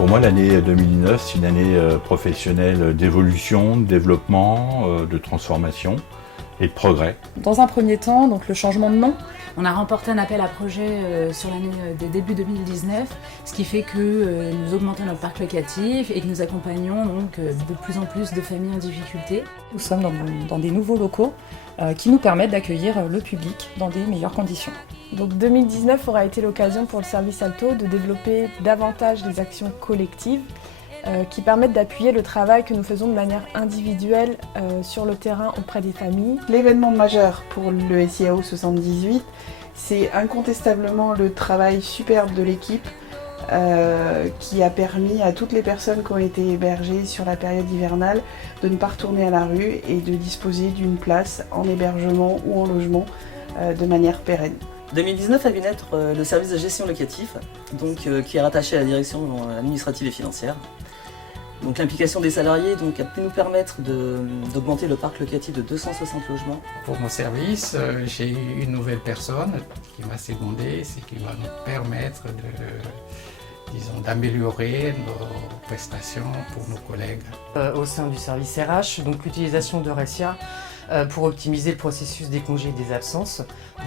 Pour moi, l'année 2019, c'est une année professionnelle d'évolution, de développement, de transformation et de progrès. Dans un premier temps, donc le changement de nom. On a remporté un appel à projet sur l'année de début 2019, ce qui fait que nous augmentons notre parc locatif et que nous accompagnons donc de plus en plus de familles en difficulté. Nous sommes dans des nouveaux locaux qui nous permettent d'accueillir le public dans des meilleures conditions. Donc 2019 aura été l'occasion pour le service Alto de développer davantage des actions collectives qui permettent d'appuyer le travail que nous faisons de manière individuelle sur le terrain auprès des familles. L'événement majeur pour le SIAO 78, c'est incontestablement le travail superbe de l'équipe qui a permis à toutes les personnes qui ont été hébergées sur la période hivernale de ne pas retourner à la rue et de disposer d'une place en hébergement ou en logement de manière pérenne. 2019 a vu naître le service de gestion locatif, qui est rattaché à la direction administrative et financière. Donc l'implication des salariés a pu nous permettre d'augmenter le parc locatif de 260 logements. Pour mon service, j'ai eu une nouvelle personne qui m'a secondé, ce qui va nous permettre d'améliorer nos prestations pour nos collègues. Au sein du service RH, donc l'utilisation de Ressia pour optimiser le processus des congés et des absences.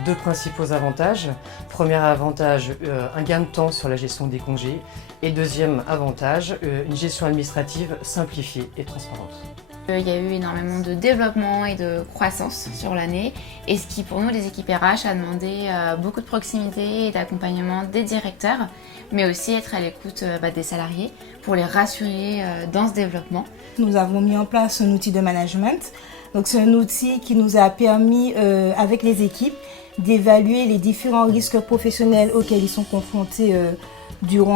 Deux principaux avantages. Premier avantage, un gain de temps sur la gestion des congés. Et deuxième avantage, une gestion administrative simplifiée et transparente. Il y a eu énormément de développement et de croissance sur l'année, et ce qui pour nous, les équipes RH, a demandé beaucoup de proximité et d'accompagnement des directeurs, mais aussi être à l'écoute des salariés pour les rassurer dans ce développement. Nous avons mis en place un outil de management. Donc c'est un outil qui nous a permis, avec les équipes, d'évaluer les différents risques professionnels auxquels ils sont confrontés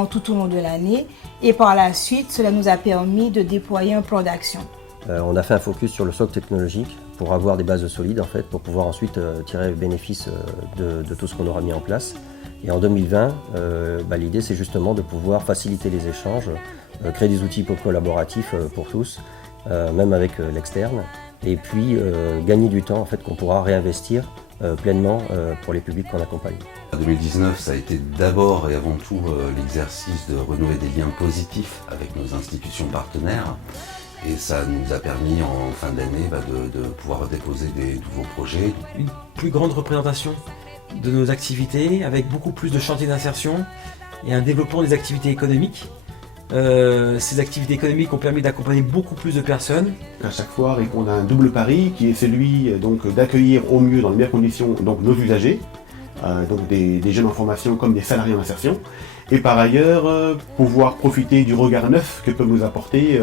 tout au long de l'année. Et par la suite, cela nous a permis de déployer un plan d'action. On a fait un focus sur le socle technologique pour avoir des bases solides pour pouvoir ensuite tirer bénéfice de tout ce qu'on aura mis en place. Et en 2020, l'idée c'est justement de pouvoir faciliter les échanges, créer des outils collaboratifs pour tous, même avec l'externe, et puis gagner du temps qu'on pourra réinvestir pleinement pour les publics qu'on accompagne. 2019, ça a été d'abord et avant tout l'exercice de renouer des liens positifs avec nos institutions partenaires. Et ça nous a permis en fin d'année de pouvoir déposer des nouveaux projets. Une plus grande représentation de nos activités avec beaucoup plus de chantiers d'insertion et un développement des activités économiques. Ces activités économiques ont permis d'accompagner beaucoup plus de personnes. À chaque fois, on a un double pari qui est celui d'accueillir au mieux dans les meilleures conditions nos usagers, des jeunes en formation comme des salariés en insertion, et par ailleurs pouvoir profiter du regard neuf que peuvent nous apporter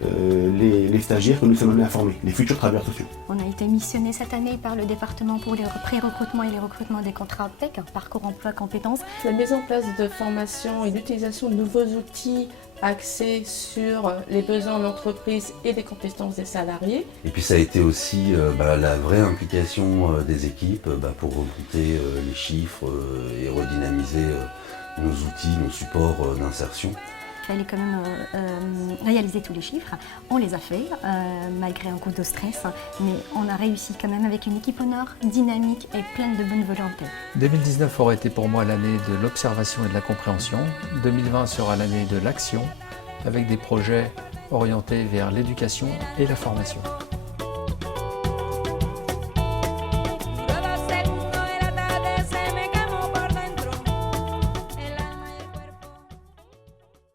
les stagiaires que nous sommes amenés à former, les futurs travailleurs sociaux. On a été missionné cette année par le département pour les pré-recrutements et les recrutements des contrats PEC, parcours emploi compétences. La mise en place de formations et l'utilisation de nouveaux outils axés sur les besoins de l'entreprise et les compétences des salariés. Et puis ça a été aussi la vraie implication des équipes pour remonter les chiffres et redynamiser nos outils, nos supports d'insertion. Il fallait quand même réaliser tous les chiffres. On les a fait, malgré un coup de stress, mais on a réussi quand même avec une équipe au nord dynamique et pleine de bonne volonté. 2019 aurait été pour moi l'année de l'observation et de la compréhension. 2020 sera l'année de l'action, avec des projets orientés vers l'éducation et la formation.